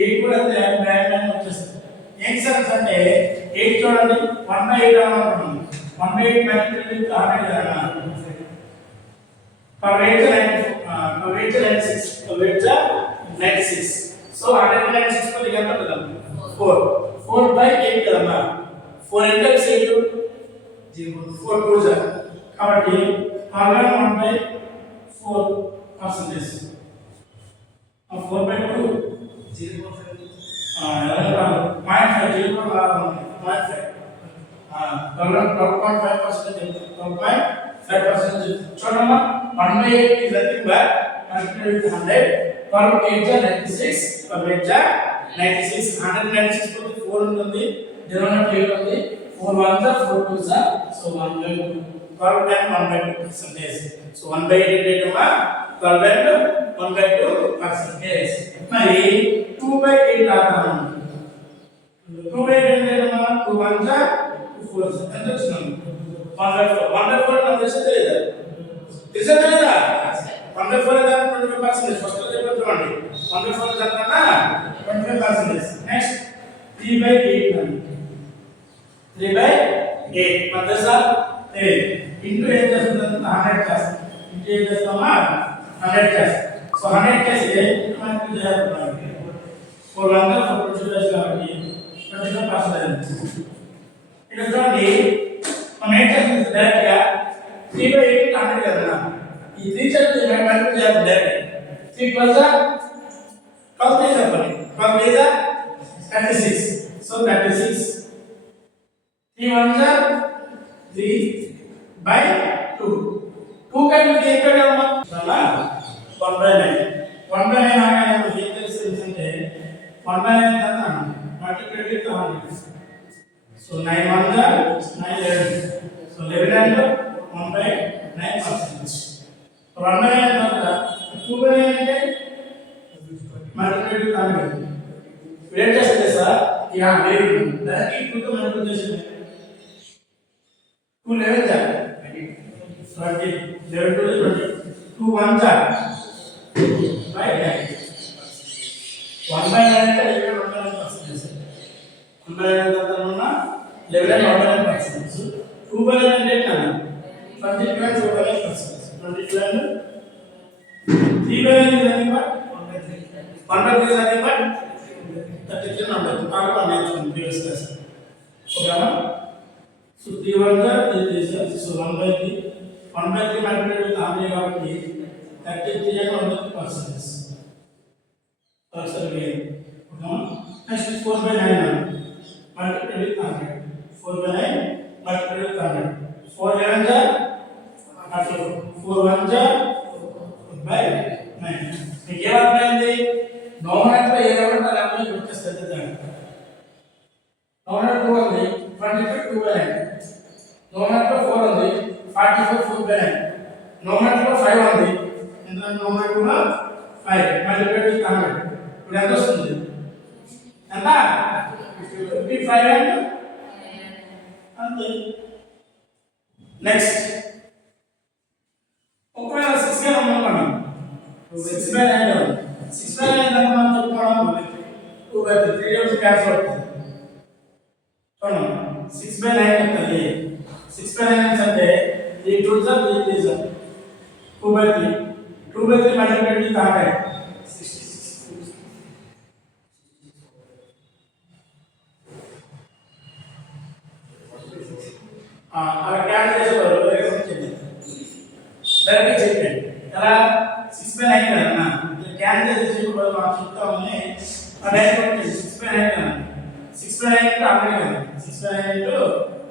8 కూడా అంతే 9 వచ్చేస్తుంది. ఎక్సర్సైజ్ అంటే 8 చూడండి 1/8 అన్నమాట. 1/8 మల్టిప్లై విత్ 100 అన్న per weight 96. Per weight 96. సో 196 కి ఎంత ఉంటుంది? 4/8 కదమ్మా. 4 అంటే 8 4 2s కాబట్టి 1/4%. 4/2 0.5 12.5% చూడమ్మా. 1/8 is nothing but multiplied with 100. 12 8 96. 12 8 96. 196 పోతే 4 ఉంటుంది. డినామినేటర్ 8 ఉంది. 4 1s 4 2s so 1/2. 12 and 1/2%. So 1/8 ఏంటమ్మా? 12 and 1/2%. మరి 2/8 రాద్దాం. 2/8 ఏంటమ్మా? 2 1s 4 ఎంత వచ్చింది 1/4 నాకు తెలిసిందే లేదా తెలిసిందే లేదా 1/4 దాని 25% ఫస్ట్ చెప్పండి 1/4 దానికన్నా 25%. నెక్స్ట్ 3/8 3/8 మధ్య సార్ ఇంటూ ఏం చేస్తుందంటే 100 చేస్తాం ఇంటూ ఏం చేస్తామా 100 చేస్తాం. సో 100 చేస్తే మనకి చేయాలి 400 4 కాబట్టి 25%. ఇక్కడ చూడండి మనం ఏం చేస్తుంది డైరెక్ట్ గా 3/8 100 కదా ఈ 3 చేస్తే మల్టిప్లై చేయాలి డైరెక్ట్ 3 ప్లస్ 12 చెప్పండి 12 is 36. సో 36 3 1s are 3/2 2 కంటే ఏం పెట్టామా 1/9 1/9 అనగానే మనకి ఏం తెలుస్తుందంటే 1/9 కన్నా మల్టిప్లై విత్ 100. సో 9 1s are 9 11. సో 11 అంటే 1/9%. 1/9 తర్వాత 2/9 అంటే మల్టిప్లై విత్ 100. వేట్ చేస్తే సార్ యా వెరీ గుడ్ దానికి 2 తో మల్టిప్లై చేస్తే 2 11 are 20 11 to 20 2 1s are by 9 1/9 అంటే 11% 1/9 తర్వాత 11 2/9 అంటే ఎంత 20% 22 3/9 is nothing but 1/3 is nothing but 33 number already నేర్చుకున్నాం ప్రీవియస్ క్లాస్ ఓకేనా. సో 3 1s are 3 3s so 1/3 multiply with 100 కాబట్టి 33 and 1/3% ఓకేనా. నెక్స్ట్ 4/9 multiply with 100 4/9 multiply with 100 4 11s are 4 1s are by 9. మీకు ఏమర్థమైంది నోమనట్లో ఏదైనా దాన్ని గుర్తిస్తుంది దాన్ని నోమనట్ 2 ఉంది 22 2/9 నోమనట్లో 4 ఉంది 44 4/9 నోమనట్లో 5 ఉంది ఎంత నోమనట్లో 5 multiply with 100 ఇప్పుడు ఎంత వస్తుంది ఎంత 55 and అంతే. నెక్స్ట్ ఒకవేళ 6 గా అనుకోండి 6/9 6/9 అంటే మనం చెప్పుకోవడం 2/3 3 టైమ్స్ క్యాన్సిల్ అవుతుంది చూడండి 6/9 అంటే 6/9 అంటే 3 2s are 3 3s are 2/3 2/3 multiplied with 100 66 అలా క్యాన్సిల్ చేసేవారు డైరెక్ట్ చెప్పండి ఎలా 6/9 కదా క్యాన్సిల్ చేసేటప్పుడు మనం చెప్తామని డైరెక్ట్ 6/9 కదా 6/9 అంటే 100 కదా 6/9 into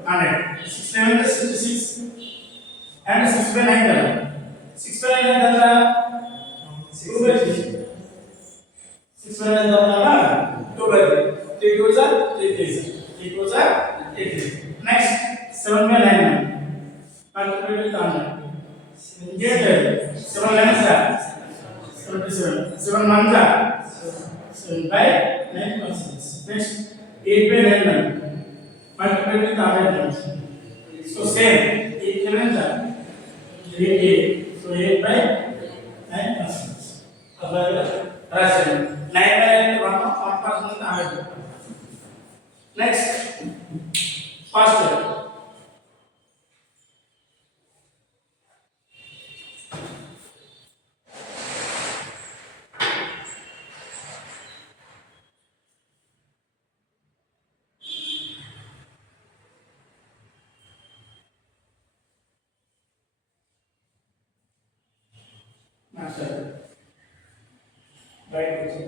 100 6 7 66 and 6/9 కదా 6/9 కదా 2/3 6/9 కదా 2/3 3 2s are 3 3s 3 2s are 3 3. Next 7/9 multiply with 100 get 7 11s are 77 7 1s are 7/9%. Next 8/9 multiply with 100. So same 8 11s are 8 so 8/9%. అలాగే రాశాను 9/9 1% ఆగదు. నెక్స్ట్ ఫస్ట్ మాస్టర్ బయట వచ్చి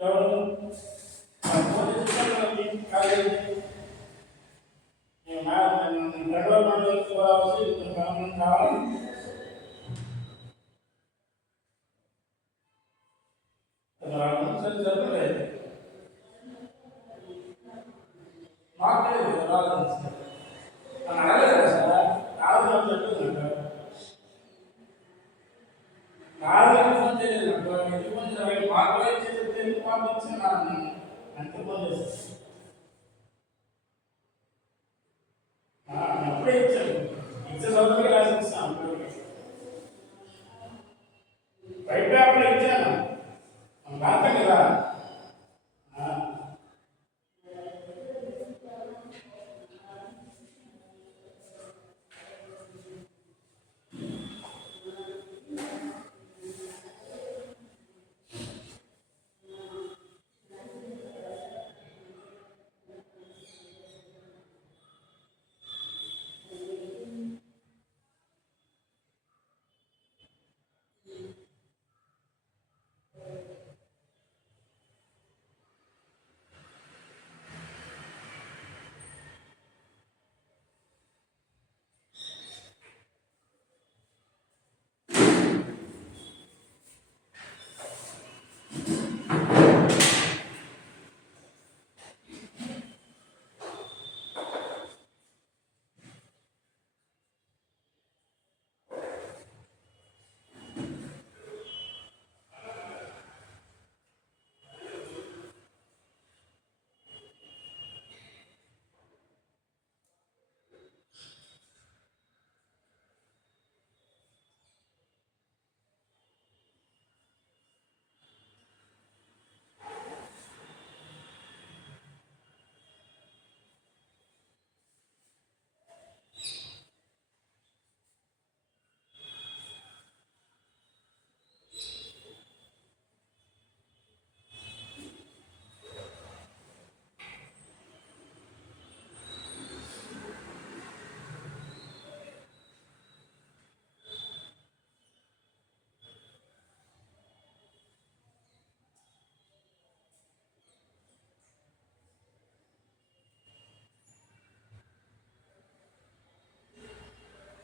ఎవరు అప్పుడే ఇచ్చాను ఎగ్జామ్ అవుతుంది రాసిస్తాను వైట్ పేపర్లో ఇచ్చాను రాత్రి కదా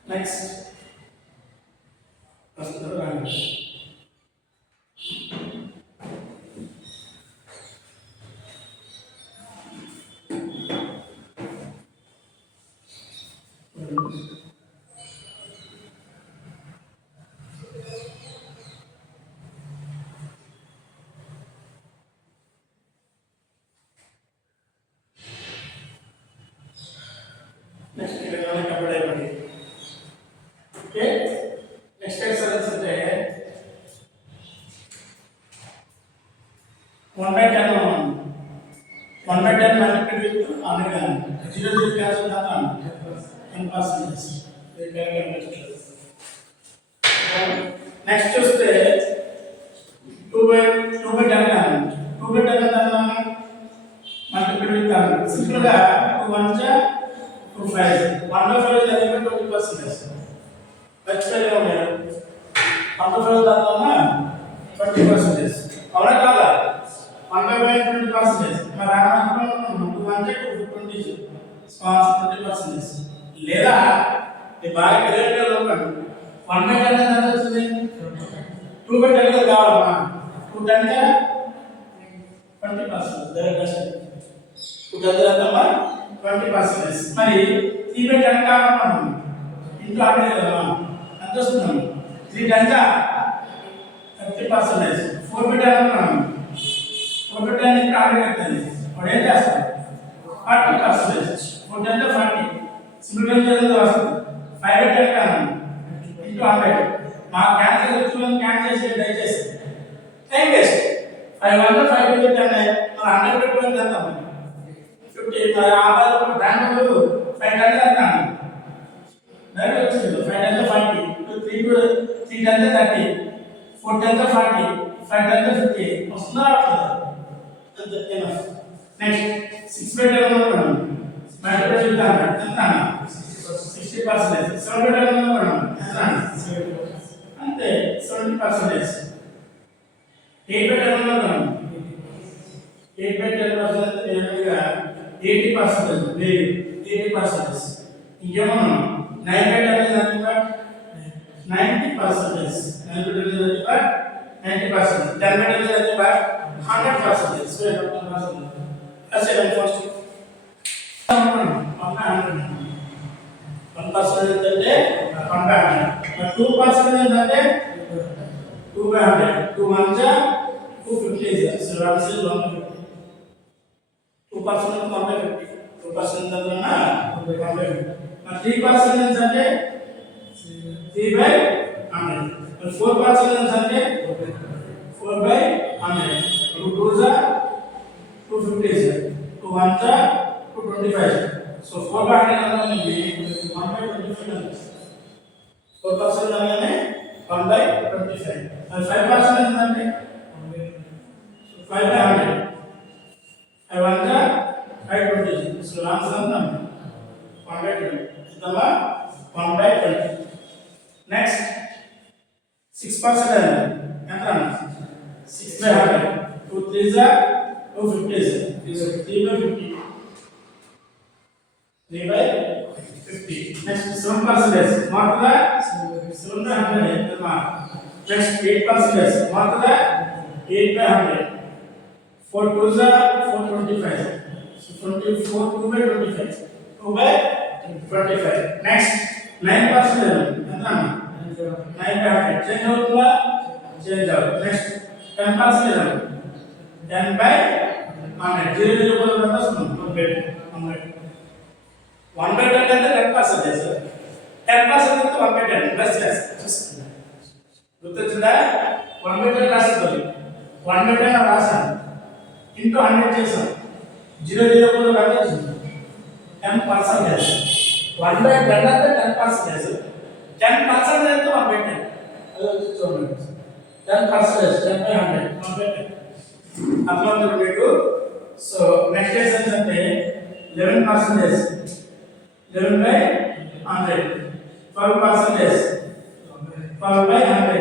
నెక్స్ట్ వస్తారు రండి నెక్స్ట్ తెలంగాణ కబడ్డీ అయిపోయింది ఓకే నెక్స్ట్ ఎక్సర్సైజ్ అంటే 1/10 1/10 multiplied with 100 0 cancel done 10%. నెక్స్ట్ చూస్తే 2/10 multiplied with 100 సింపుల్ గా 2 1 జా 2 5 1/5 is equal to 20%. ఖచ్చితంగా ఉన్నారు 1/5 దానివల్ల 20%. అవునా కాదా 1/5 20%. మరి అనుకున్నాం 2 1 జా 20 20%. లేదా ఈ బాగా క్లియర్గా లోపండి 1/10 ఎంత వచ్చింది 2/10 కావాలమ్మా 2 10 జా 20%. దగ్గర 2 10 ఎంతమ్మా 20%. మరి 3/10 కావాలమ్మా ఇంట్లో ఆడే కదా ఎంత వస్తుంది 3 10 జా 30%. 4/10 అనుకున్నాం 4/10 ఇక్కడ ఆడే అవుతుంది వాడు ఏం చేస్తాడు 40%. 4 10 జా 40 సింపుల్ గా చేస్తే వస్తుంది 5/10 కాదు ఇంటూ 100 మా క్యాన్సిల్ వచ్చుకొని క్యాన్సిల్ చేసి దయచేసి టైం వేస్ట్ 5 1 5 10 మన 100 పెట్టుకొని చేద్దాం 50 మరి ఆ బాధ దాని 5 10 అంటాను దాని వచ్చింది 5 10 40 3 10 30 4 10 40 5 10 50 వస్తుందా అంతే ఎనఫ్ నెక్స్ట్ 6/10 మనం మల్టిప్లై చేద్దాం ఎంత 60%. 7/10 మనం ఎంత అంతే 70%. 8/10 మనం 8/10% ఏమనగా 80%. Very good. 80%. ఇంకేమన్నా 9 అనేది నథింగ్ బట్ 90%. 90%. 10 అనేది నథింగ్ బట్ 100%. సో 100%. Let's say first 1% ఏంటంటే 100. 2% ఏంటంటే 2/100. 2 1 250. So answer 150. 2% 150. 2% దగ్గర 150. 3% ఏంటంటే 3/100. 4% ఏంటంటే 4/100. 2 2 250. 2 1 225. So 4/100 అనేది 1/25. 4% అనేది 1/25. And 5% ఏంటంటే 5/100. 5 520. So ఆన్సర్ ఎంత 1/20. ఇదమ్మా 1/20. నెక్స్ట్ 6% ఎంత 6/100. 2 3 250. 3/50. 3/50. Next 7%. మాత్రమే 7/100. ఇదమ్మా. Next 8%. మాత్రమే 8/100. 4 2 425. So 24 2/25. 2/25. Next 9%. ఎంత 9/100. చేంజ్ అవుతుందా? చేంజ్ అవుతుంది. నెక్స్ట్ 10%. 10/100. 0 0 రాస్తున్నాం. 1/100. 1/10 అంటే 10%. 10% అంటే 1/10 ప్లస్ చేస్తాం. గుర్తొచ్చిందా? 1/10 రాస్తుంది. 1/10 రాసాను. ఇంటూ 100 చేసాం. 0 0 రాస్తుంది. 10%. 1/10 అంటే 10%. 10% అంటే 1/10. అది చూడండి. 10%. 10/100. 1/10. అర్థమవుతుంది మీకు? సో నెక్స్ట్ ఏంటంటే 11%. 11/100. 12%. 12/100.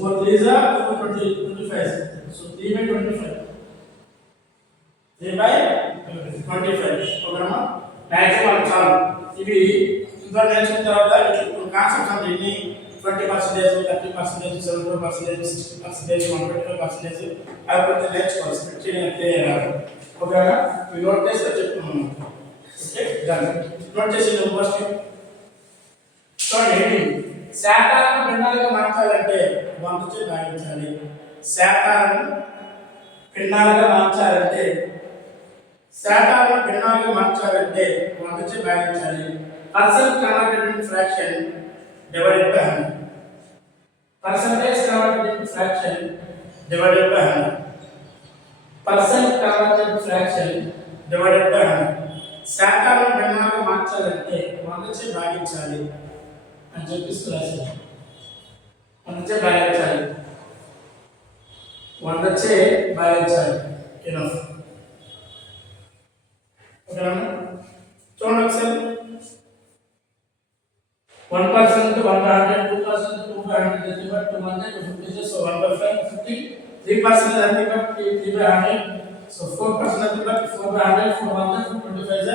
4 3 425. So 3/25. 3/25. ఓకేనా? మ్యాక్సిమం చాలు. ఇవి ఇంకా నేర్చుకున్న తర్వాత ఇప్పుడు కాన్సెప్ట్స్ అంటే ఇన్ని 20%, 30%, 70%, 60%, 125% అవి కొంచెం నేర్చుకోవాలి. స్ప్లిట్ చేయడం ఓకేనా? ఇవి నోట్ చేస్తే చెప్తున్నాను. Okay done. నోట్ చేసి ఫస్ట్ చూడండి. శాతాలను భిన్నాలుగా మార్చాలంటే 100 భాగించాలి. శాతాలను భిన్నాలుగా మార్చాలంటే 100 భాగించాలి. Percent converted into fraction divided by 100. Percentage converted into fraction divided by 100. Percent converted fraction divided by 100. శాతాలను భిన్నాలుగా మార్చాలంటే 100 భాగించాలి అని చెప్పిస్తూ రాశారు. 100 భాగించాలి. 100 భాగించాలి. ఎనఫ్. ఓకేనా? చూడండి ఒకసారి. 1% 100, 2% 200, 250. So 1/5 50. 3% nothing but 3/100. So 4% nothing but 4/100. 4 1 425.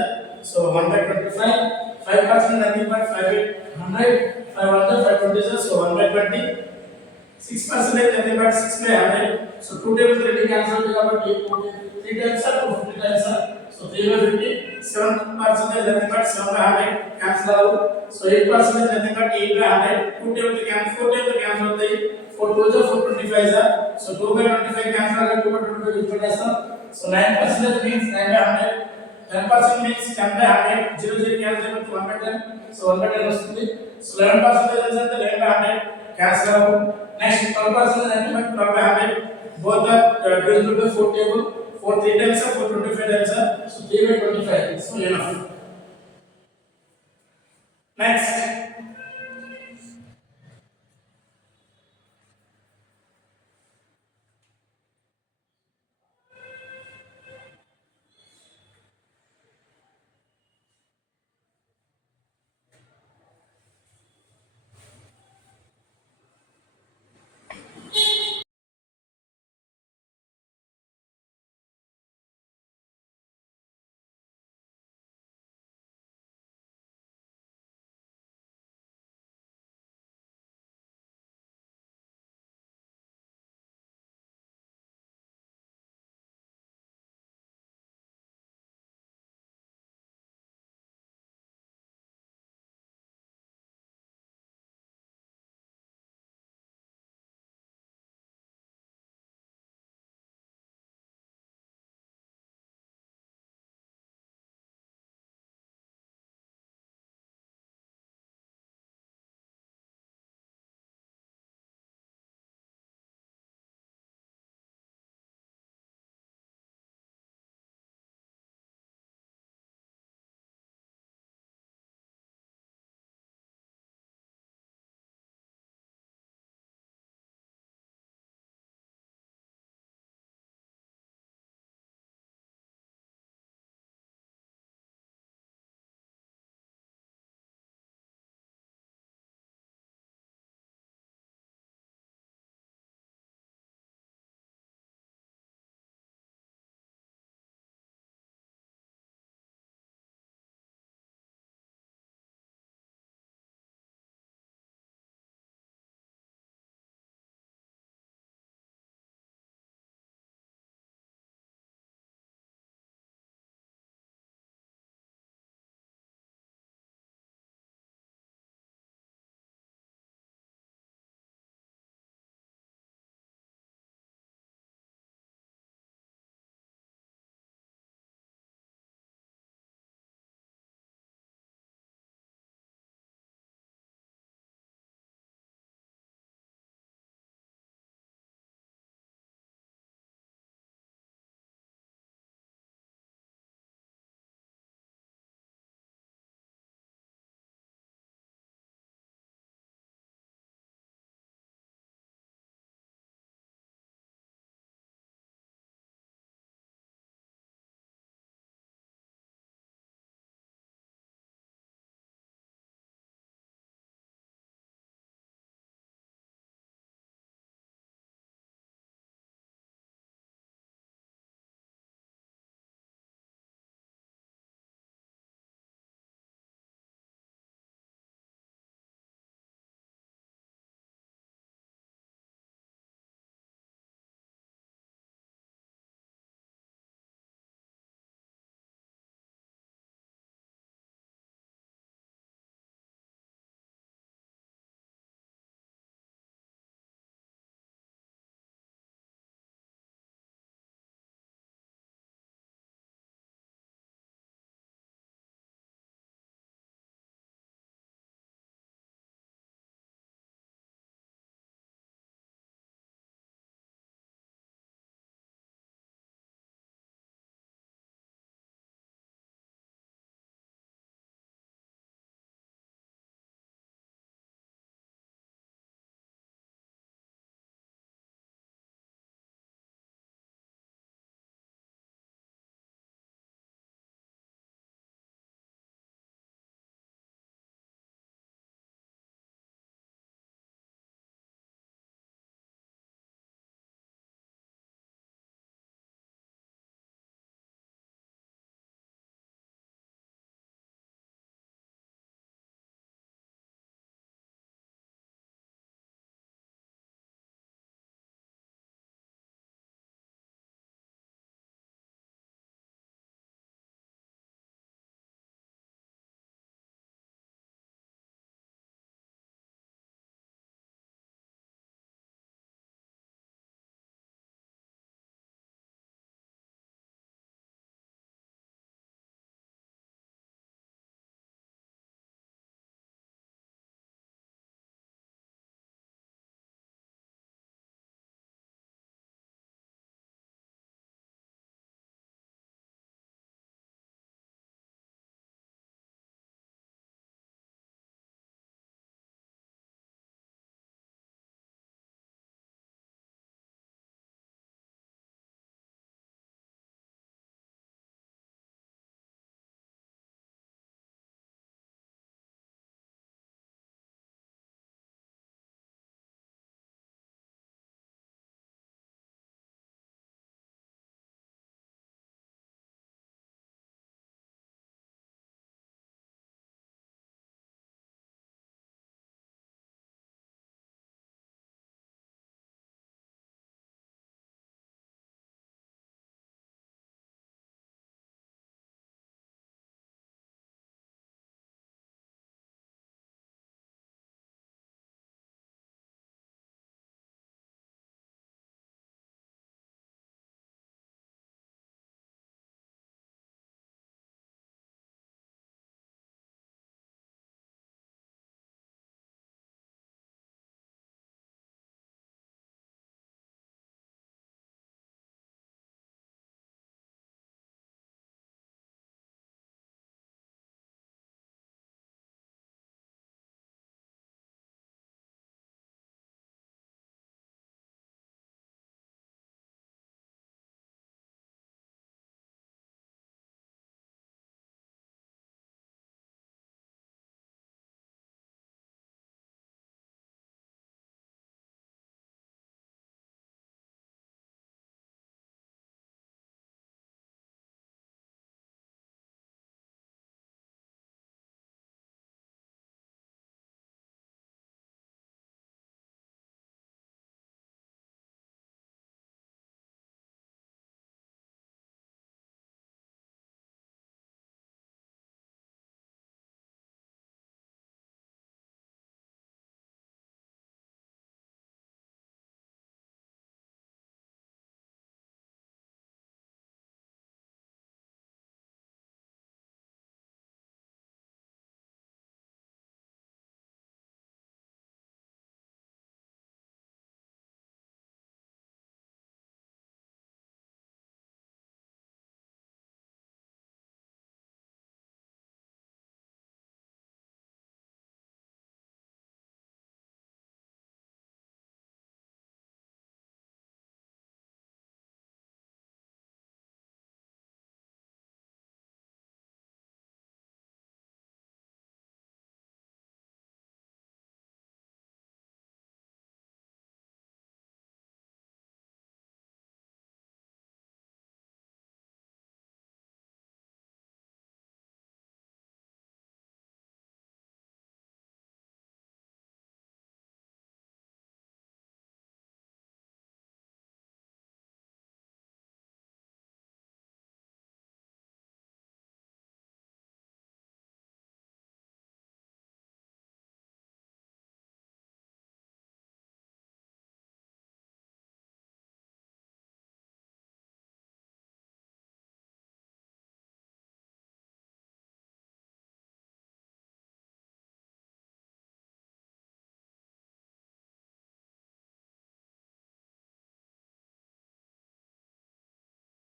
So 1/25. 5% nothing but 5/100. 5 1 520. So 1/20. 6% nothing but 6/100. So 2 tables ready cancel కాబట్టి 3 times 250 times. So 3/50. 7% nothing but 7/100 cancel out. So 8% nothing but 8/100. 2 tables cancel, 4 tables cancel అవుతాయి. 4 2 425. So 2/25 cancel out. 2/25 ఇచ్చేస్తాం. So 9% means 9/100. 10% means 10/100. 0 0 cancel అయిపోతే 1/10. So 1/10 వస్తుంది. So 11% అంటే 11/100 cancel out. Next 12% అంటే 12/100. Both are divisible by 4 table. 4 3 times 425 times. So 3/25. So enough. Next